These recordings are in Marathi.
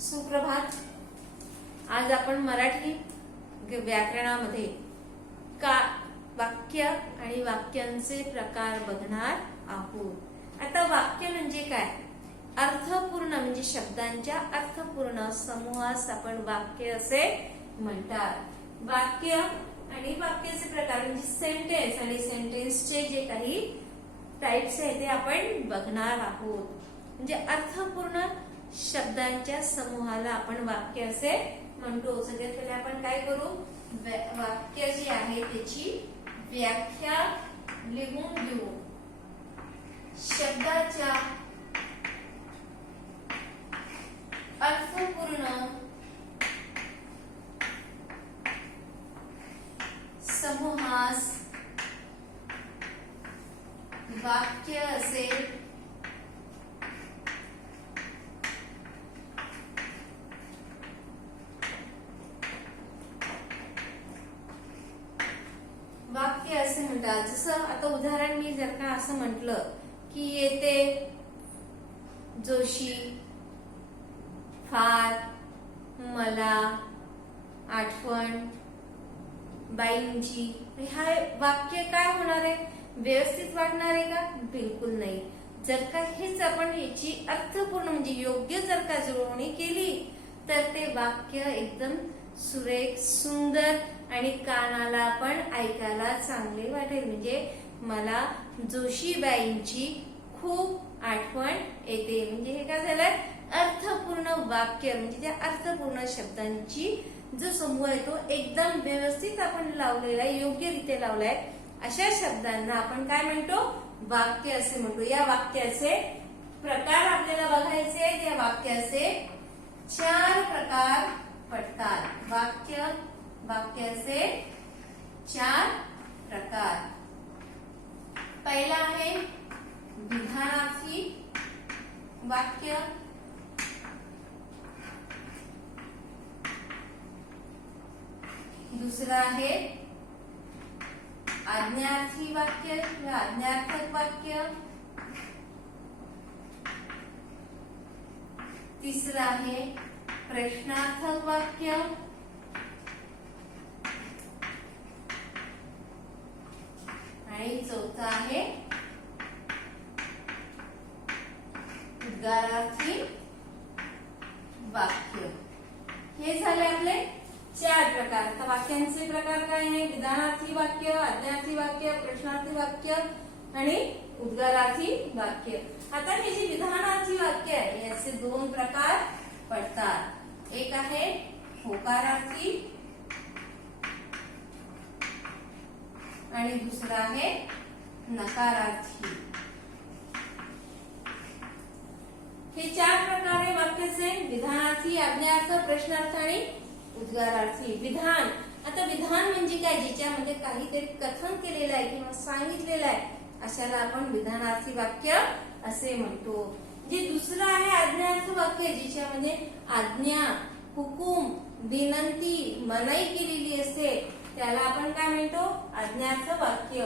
सुप्रभात. आज आपण मराठी व्याकरणामध्ये का वाक्य आणि वाक्यांचे प्रकार बघणार आहोत. आता वाक्य म्हणजे काय? अर्थपूर्ण म्हणजे शब्दांच्या अर्थपूर्ण समूहास आपण वाक्य असे म्हणतात. वाक्य आणि वाक्याचे प्रकार म्हणजे सेंटेन्स आणि सेंटेन्सचे जे काही टाइप्स आहेत ते आपण बघणार आहोत. म्हणजे अर्थपूर्ण शब्दांच्या समूहाला आपण वाक्य असे म्हणतो. सगळ्यात पहिले आपण काय करू, वाक्य जे आहे त्याची व्याख्या लिहून घेऊ. शब्दाच्या अर्थपूर्ण समूहास वाक्य असे वाक्य असे म्हणतात. जसं आता उदाहरण मी जर का असं म्हटलं की येते जोशी, फार, मला, आठवण, बाईंची, हा वाक्य काय होणार आहे? व्यवस्थित वाटणार आहे का? बिलकुल नाही. जर का हेच आपण याची अर्थपूर्ण म्हणजे योग्य जर का जुळवणी केली तर ते वाक्य एकदम सुरेख, सुंदर आणि कानाला पण ऐकायला चांगले वाटेल. म्हणजे मला जोशीबाईंची खूप आठवण येते. म्हणजे हे काय झालं? अर्थपूर्ण वाक्य. म्हणजे त्या अर्थपूर्ण शब्दांची जो समूह आहे तो एकदम व्यवस्थित आपण लावलेला आहे, योग्यरित्या लावलाय. अशा शब्दांना आपण काय म्हणतो? वाक्य असे म्हणतो. या वाक्याचे प्रकार आपल्याला बघायचे. या वाक्याचे 4 प्रकार पडतात. वाक्याचे 4 प्रकार. पहिला आहे विधानार्थी वाक्य. दुसरा आहे आज्ञार्थी वाक्य किंवा आज्ञार्थक वाक्य. तिसरा आहे प्रश्नार्थक वाक्य. आणि चौथा आहे उद्गारार्थी वाक्य. हे झाले आपले 4 प्रकार. आता वाक्यांचे प्रकार काय आहे? विधानार्थी वाक्य, आज्ञार्थी वाक्य, प्रश्नार्थी वाक्य आणि उद्गारार्थी वाक्य. आता हे जे विधानार्थी वाक्य आहे याचे 2 प्रकार पडतात. एक आहे होकारार्थी आणि दुसरा आहे नकारार्थी. हे 4 प्रकार आहे वाक्याचे: विधानार्थी, आज्ञार्थ, प्रश्नार्थ आणि उद्गारार्थी. विधान. आता विधान म्हणजे काय? ज्याच्यामध्ये काहीतरी कथन केलेलं आहे किंवा सांगितलेलं आहे अशाला आपण विधानार्थी वाक्य असे म्हणतो. जे दुसरं आहे आज्ञार्थ वाक्य, ज्याच्यामध्ये आज्ञा, हुकूम, विनंती, मनाई केलेली असते त्याला आपण काय म्हणतो? आज्ञार्थ वाक्य.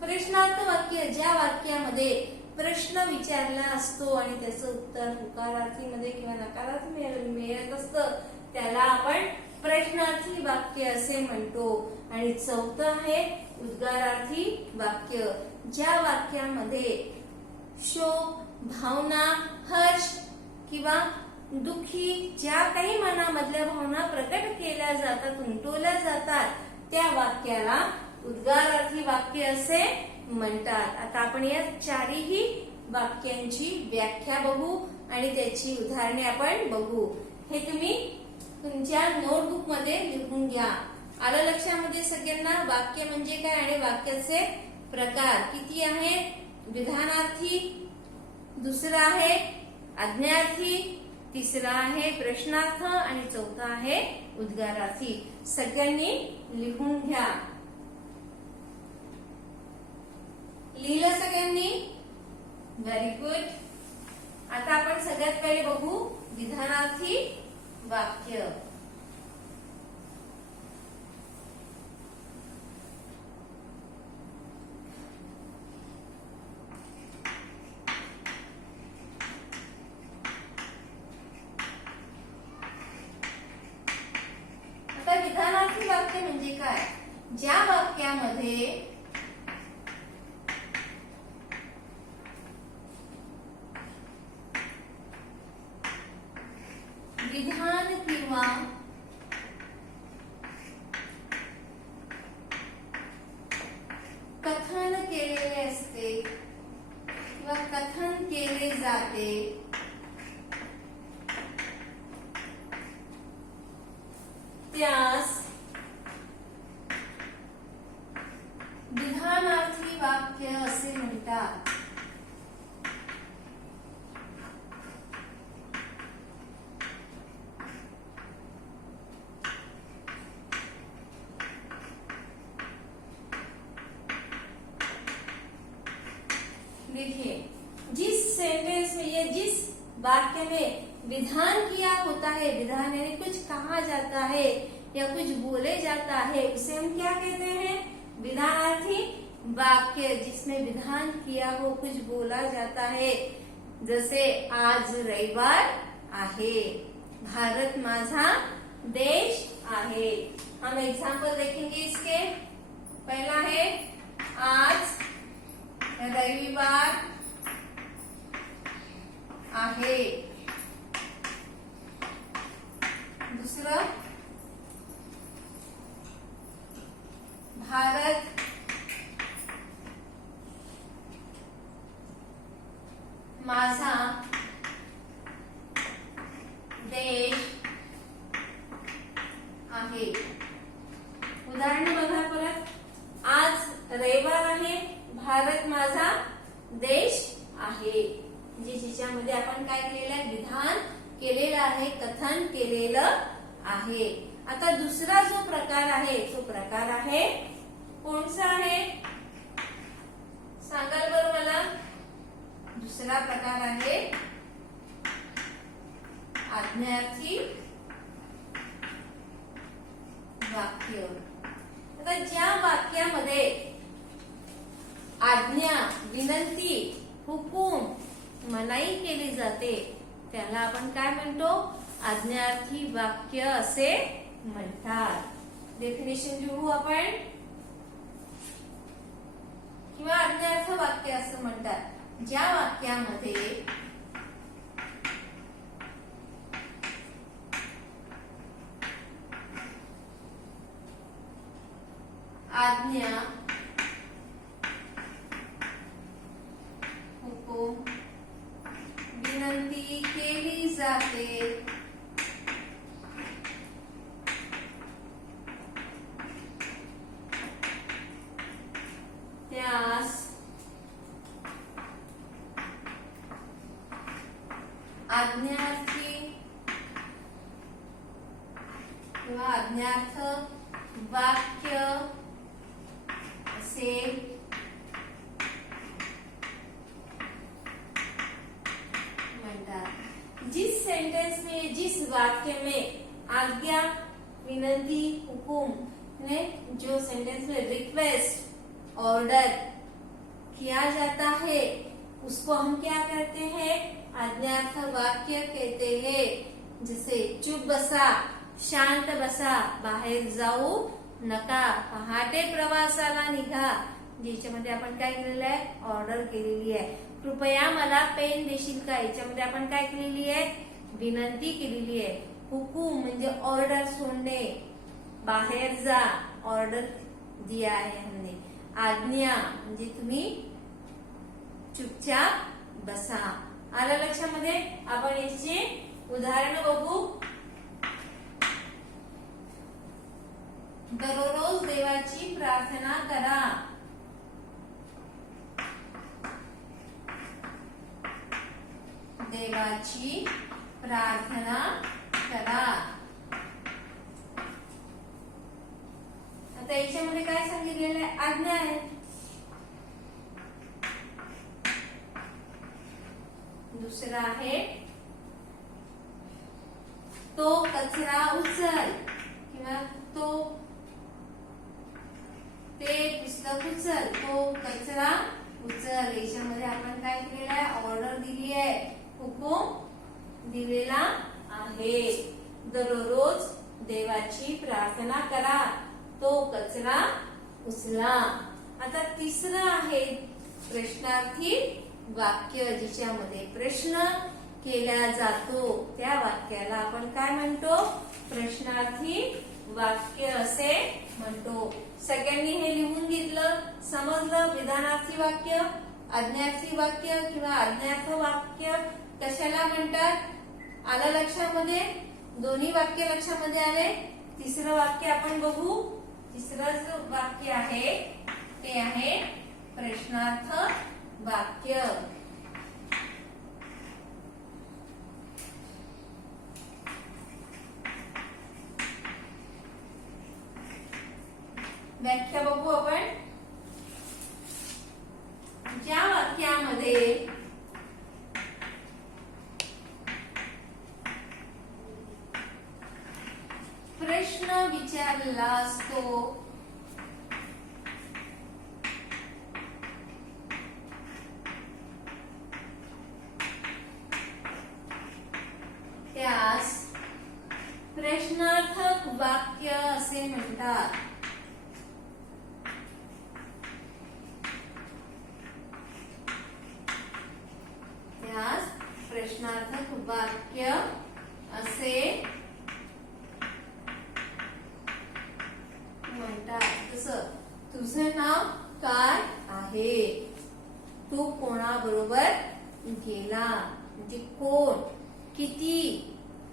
प्रश्नार्थ वाक्य, ज्या वाक्यामध्ये प्रश्न विचारला असतो आणि त्याचं उत्तर होकारार्थीमध्ये किंवा नकारार्थी मिळत असतं त्याला आपण प्रश्नार्थी वाक्य असे म्हणतो. आणि चौथं आहे उद्गारार्थी वाक्य. ज्या वाक्यामध्ये शोक, भावना, हर्ष किंवा दुःखी ज्या काही मनामधल्या भावना प्रकट केल्या जातात, उमटवल्या जातात त्या वाक्याला उद्गारार्थी वाक्य असे म्हणतात. आता आपण या 4ही वाक्यांची व्याख्या बघू आणि त्याची उदाहरणे आपण बघू. हे तुम्ही तुमच्या नोटबुक मध्ये लिहून घ्या. आलं लक्षामध्ये सगळ्यांना? वाक्य म्हणजे काय आणि वाक्याचे प्रकार किती आहेत? विधानार्थी, दुसरा आहे आज्ञार्थी, तिसरा आहे प्रश्नार्थ आणि चौथा आहे उद्गारार्थी. सगळ्यांनी लिहून घ्या. लिहिलं सगळ्यांनी? Very good. आता आपण सगळ्यात पहिले बघू विधानार्थी वाक्य. काय, ज्या वाक्यामध्ये विधान किंवा कथन केलेले असते किंवा कथन केले जाते त्यास विधानार्थी वाक्य असे म्हणतात. देखिए, जिस सेंटेंस में या जिस वाक्य में विधान किया होता है, विधान यानी कुछ कहा जाता है या कुछ बोले जाता है, उसे हम क्या कहते हैं, विधानार्थी वाक्य. जिसमें विधान किया हो, कुछ बोला जाता है. जसे आज रविवार आहे, भारत माझा देश आहे. हम एग्जाम्पल देखेंगे इसके. पहला है आज रविवार आहे. दूसरा भारत माझा देश आहे. उदाहरण बघा परत. आज रविवार आहे, भारत माझा देश आहे. म्हणजे जिच्यामध्ये आपण काय केलेलं आहे, विधान केलेलं आहे, कथन केलेलं आहे. आता दुसरा जो प्रकार आहे, तो प्रकार आहे कोणता आहे, सांगाल बरं मला. दुसरा प्रकार आहे आज्ञार्थी वाक्य. आता ज्या वाक्यामध्ये आज्ञा, विनंती, हुकूम, मनाई केली जाते त्याला आपण काय म्हणतो, आज्ञार्थी वाक्य असे म्हणतात. डेफिनेशन लिहू आपण. किंवा आज्ञार्थ वाक्य असं म्हणतात ज्या वाक्यामध्ये आज्ञा, हुकूम, विनंती केली जाते त्यास आज्ञार्थी किंवा आज्ञार्थ वाक्य असे म्हणतात. जिस सेंटेंस में, जिस वाक्य में आज्ञा, विनंती, हुकुम ने जो सेंटेंस में रिक्वेस्ट, ऑर्डर किया जाता है उसको हम क्या कहते हैं, आज्ञार्थ वाक्य कहते हैं. जसे चुप बसा, शांत बसा, बाहेर जाऊ नका, पहाटे प्रवासाला निघा. ज्याच्यामध्ये आपण काय केलेलं आहे, ऑर्डर केलेली आहे. कृपया मला पेन देशील का, याच्यामध्ये आपण काय केलेली आहे, विनंती केलेली आहे. हुकूम म्हणजे ऑर्डर सुनने, बाहेर जा, ऑर्डर दिया है हमने. आज्ञा म्हणजे तुम्ही चुपचाप बसा. आलं लक्षामध्ये. आपण याचे उदाहरण बघू. दररोज देवाची प्रार्थना करा. देवाची प्रार्थना करा. आता याच्यामध्ये काय सांगितलेलं आहे, आज्ञा आहे. दुसरा आहे तो कचरा उचल किंवा ते पुस्तक उचल, तो कचरा उचल. याच्यामध्ये आपण काय केलेलं आहे, ऑर्डर दिली आहे, हुकूम दिलेला आहे. दररोज देवाची प्रार्थना करा. तो कचरा उचला. आता तिसरं आहे प्रश्नार्थी वाक्य, जिच्यामध्ये प्रश्न केला जातो त्या वाक्याला आपण काय म्हणतो? प्रश्नार्थी वाक्य असे म्हणतो. सगळ्यांनी हे लिहून घेतलं, समजलं? विधानार्थी वाक्य, आज्ञार्थी वाक्य किंवा आज्ञार्थ वाक्य कशाला म्हणतात? आलं लक्षामध्ये? दोन्ही वाक्य लक्षामध्ये आले. तिसरं वाक्य आपण बघू. तिसरं जो वाक्य आहे ते आहे प्रश्नार्थ वाक्य. व्याख्या बघू आपण. ज्या वाक्यामध्ये प्रश्न विचारला असतो त्यास प्रश्नार्थक वाक्य असे म्हणतात. त्यास प्रश्नार्थक वाक्य असे म्हणतात. तसं तुझं नाव काय आहे? तू कोणाबरोबर गेला? म्हणजे कोण, किती,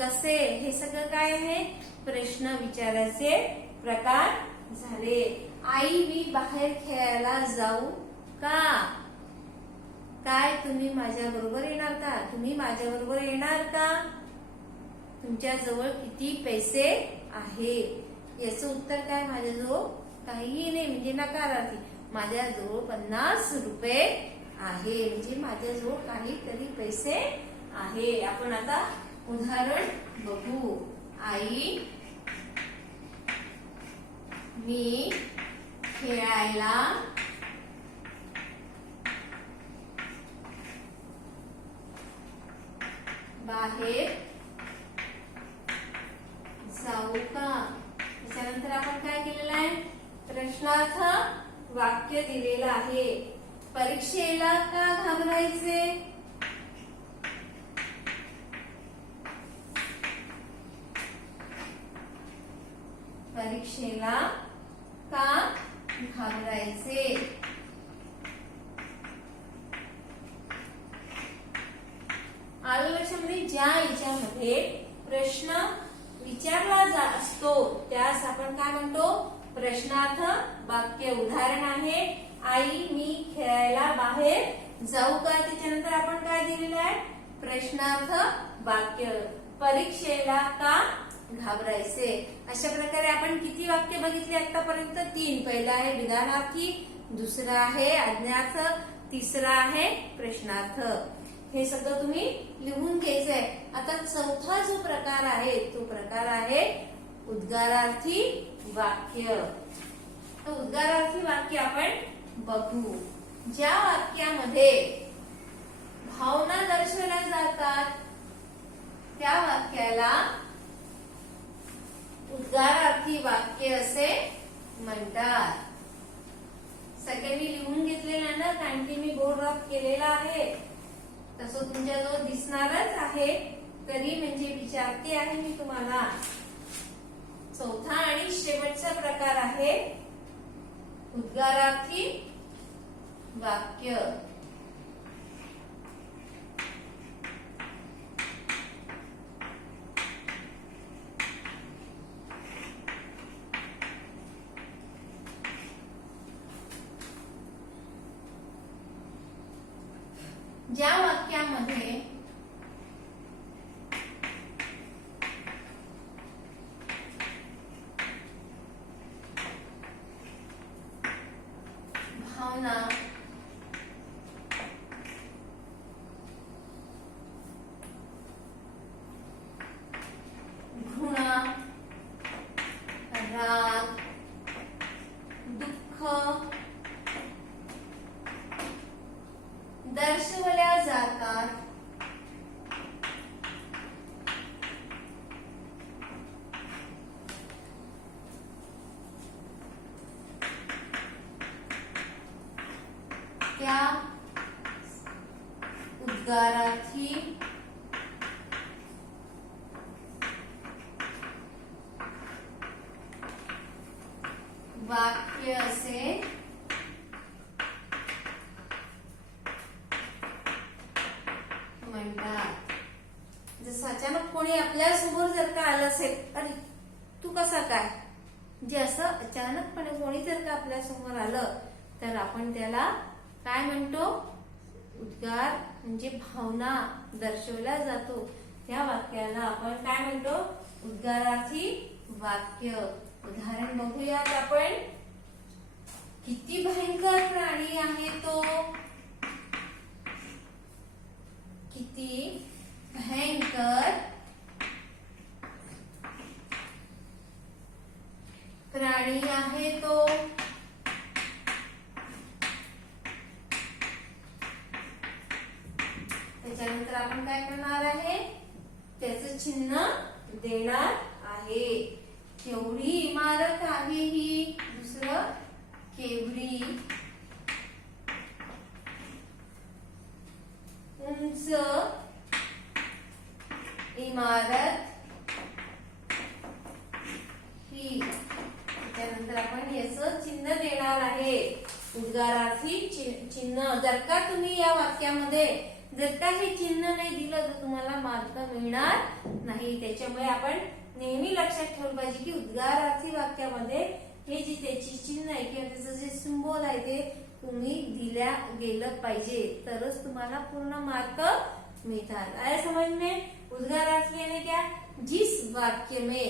कसे, हे सगळं काय आहे? प्रश्न विचारायचे प्रकार झाले. आई मी बाहेर खेळायला जाऊ का? काय तुम्ही माझ्या बरोबर येणार का? तुम्ही माझ्या बरोबर येणार का? तुमच्या जवळ किती पैसे आहे? याचं उत्तर काय? माझ्याजवळ काहीही नाही, म्हणजे नकारार्थी. माझ्याजवळ 50 रुपये आहे, म्हणजे माझ्याजवळ काहीतरी पैसे आहे. आपण आता उदाहरण बघू. आई मी खेळायला बाहेर जाऊ का? त्याच्यानंतर आपण काय केलेलं आहे? प्रश्नार्थ वाक्य दिलेलं आहे. परीक्षेला का घाबरायचे? परीक्षेला का घाबरायचे? आलं लक्षामध्ये? ज्या याच्यामध्ये प्रश्न विचारला असतो त्यास आपण काय म्हणतो? प्रश्नार्थ वाक्य. उदाहरण आहे आई मी खेळायला बाहेर जाऊ का? त्याच्यानंतर आपण काय दिलेलं आहे? प्रश्नार्थ वाक्य. परीक्षेला का घाबरायचे? अशा प्रकारे आपण किती वाक्य बघितले आतापर्यंत? 3. पहिला आहे विधानार्थी, दुसरा आहे आज्ञार्थ, तिसरा आहे प्रश्नार्थ. हे सगळं तुम्ही लिहून घ्यायचंय. आता चौथा जो प्रकार आहे तो प्रकार आहे उद्गारार्थी वाक्य. तर उद्गारार्थी वाक्य आपण बघू. ज्या वाक्यामध्ये भावना दर्शवल्या जातात त्या वाक्याला उद्गारार्थी वाक्य असे म्हणतात. सगळ्यांनी लिहून घेतलेलं ना? कारण की मी बोर्ड ऑफ केलेला आहे, तसं तुमच्याजवळ दिसणारच आहे. तरी म्हणजे विचारते आहे मी तुम्हाला. चौथा आणि शेवटचा प्रकार आहे उद्गारार्थी वाक्य. ज्या वाक्यामध्ये भावना, घृणा, राग, दुःख दर्शवल्या जातात उद्गारार्थी वाक्य असे म्हणतात. जसं अचानक कोणी आपल्या समोर जर का आलं असेल, अरे तू कसा काय, जे असं अचानकपणे कोणी जर का आपल्या समोर आलं तर आपण त्याला काय म्हणतो, उद्गार म्हणजे भावना दर्शवला जातो त्या वाक्याला आपण काय म्हणतो, उद्गारार्थी वाक्य. उदाहरण बघूयात आपण. किती भयंकर प्राणी आहे तो, किती भयंकर प्राणी आहे तो. त्याच्यानंतर आपण काय करणार आहे, त्याचं चिन्ह देणार आहे. केवढी इमारत आहे ही, दुसरं केवढी उंच इमारत ही. त्यानंतर आपण याचं चिन्ह देणार आहे, उद्गारार्थी चिन्ह. जर का तुम्ही या वाक्यामध्ये जर का हे चिन्ह नाही दिलं तर तुम्हाला मार्क मिळणार नाही. त्याच्यामुळे आपण नेहमी लक्षात ठेवलं पाहिजे की उद्गारार्थी वाक्यामध्ये हे जे त्याची चिन्ह आहे किंवा त्याचं जे सिंबल आहे ते तुम्ही दिल्या गेलं पाहिजे, तरच तुम्हाला पूर्ण मार्क मिळतात. आया समझ में? उद्गारार्थी यानी क्या, जिस वाक्य में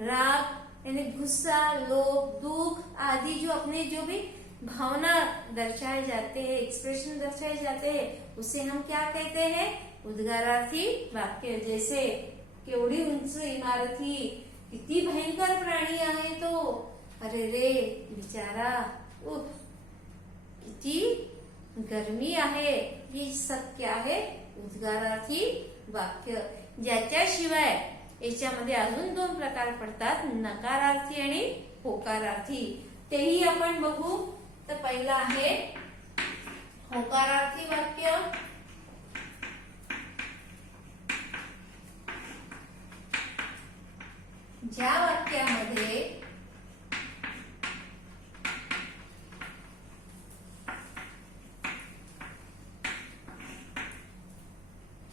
राग यानी गुस्सा, लोभ, दुख आदि जो अपने जो भी भावना दर्शाए जाते हैं, एक्सप्रेशन दर्शाए जाते हैं, उसे हम क्या कहते हैं, उद्गारार्थी वाक्य. जैसे केवढी उंच इमारत ही, किती भयंकर प्राणी आहे तो, अरे रे बिचारा, उफ किती गर्मी आहे, हे सब क्या आहे, उद्गारार्थी वाक्य. ज्याच्याशिवाय याच्यामध्ये अजून दोन प्रकार पडतात, नकारार्थी आणि होकारार्थी. तेही आपण बघू. तर पहिलं आहे होकारार्थी वाक्य. ज्या वाक्यामध्ये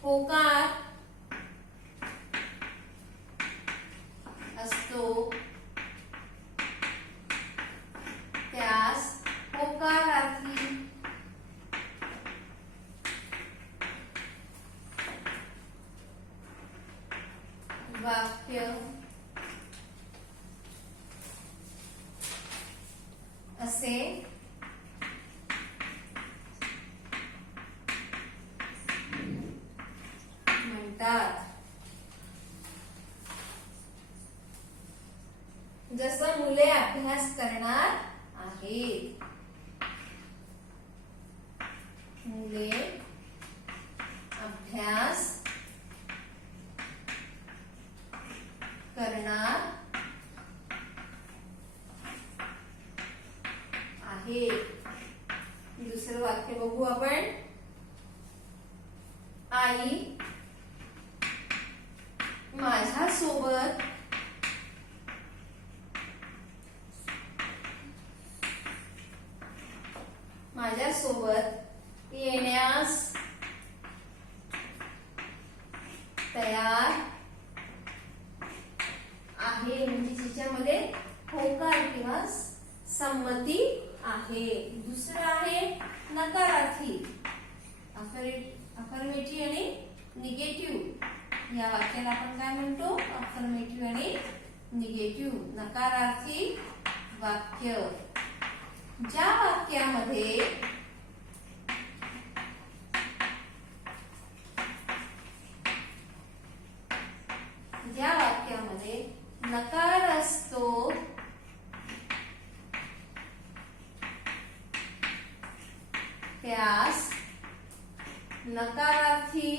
होकार असतो त्यास होकारार्थी वाक्य असे म्हणतात. जसं मुले अभ्यास करणार आहेत, मुले अभ्यास करणार आहे. दुसरं वाक्य बघू आपण. आई माझ्यासोबत येण्यास तयार आहे, म्हणजे जिच्यामध्ये होकार किंवा संमती आहे. दुसरं आहे नकारार्थी, अफर्मेटिव्ह आणि निगेटिव्ह. या वाक्याला आपण काय म्हणतो, अफर्मेटिव्ह आणि निगेटिव्ह, नकारार्थी वाक्य. ज्या वाक्यामध्ये नकार असतो त्यास नकारार्थी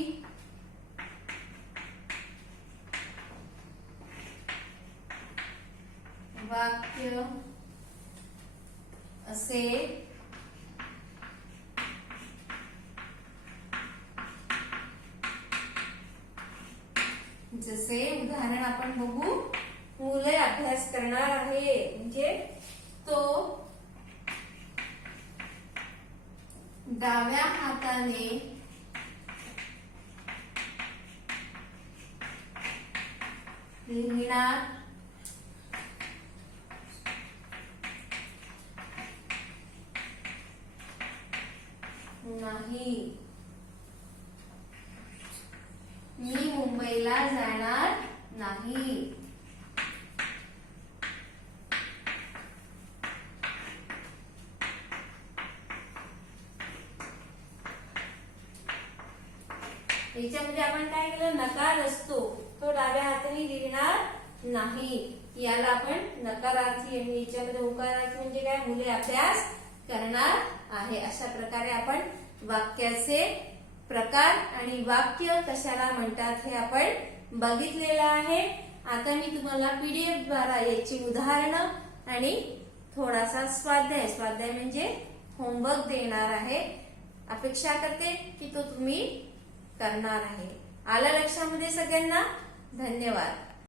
वाक्य असे जसे उदाहरण आपण बघू, मुले अभ्यास करणार आहे म्हणजे तो डाव्या हाताने लिहिणार नाही. मी मुंबईला जाणार नाही. याच्यामध्ये आपण काय केलं, नकार असतो तो डाव्या हाताने लिहिणार नाही, याला आपण नकारार्थी. आणि याच्यामध्ये होकारार्थी म्हणजे काय, मुले अभ्यास करणार आहे. अशा प्रकारे आपण वाक्याचे प्रकार आणि वाक्य कशाला म्हणतात हे आपण बघितलेलं आहे. आता मी तुम्हाला PDF द्वारा याची उदाहरणं आणि थोडासा स्वाध्याय म्हणजे होमवर्क देणार आहे. अपेक्षा करते की तो तुम्ही करणार आहे. आलं लक्षामध्ये सगळ्यांना? धन्यवाद.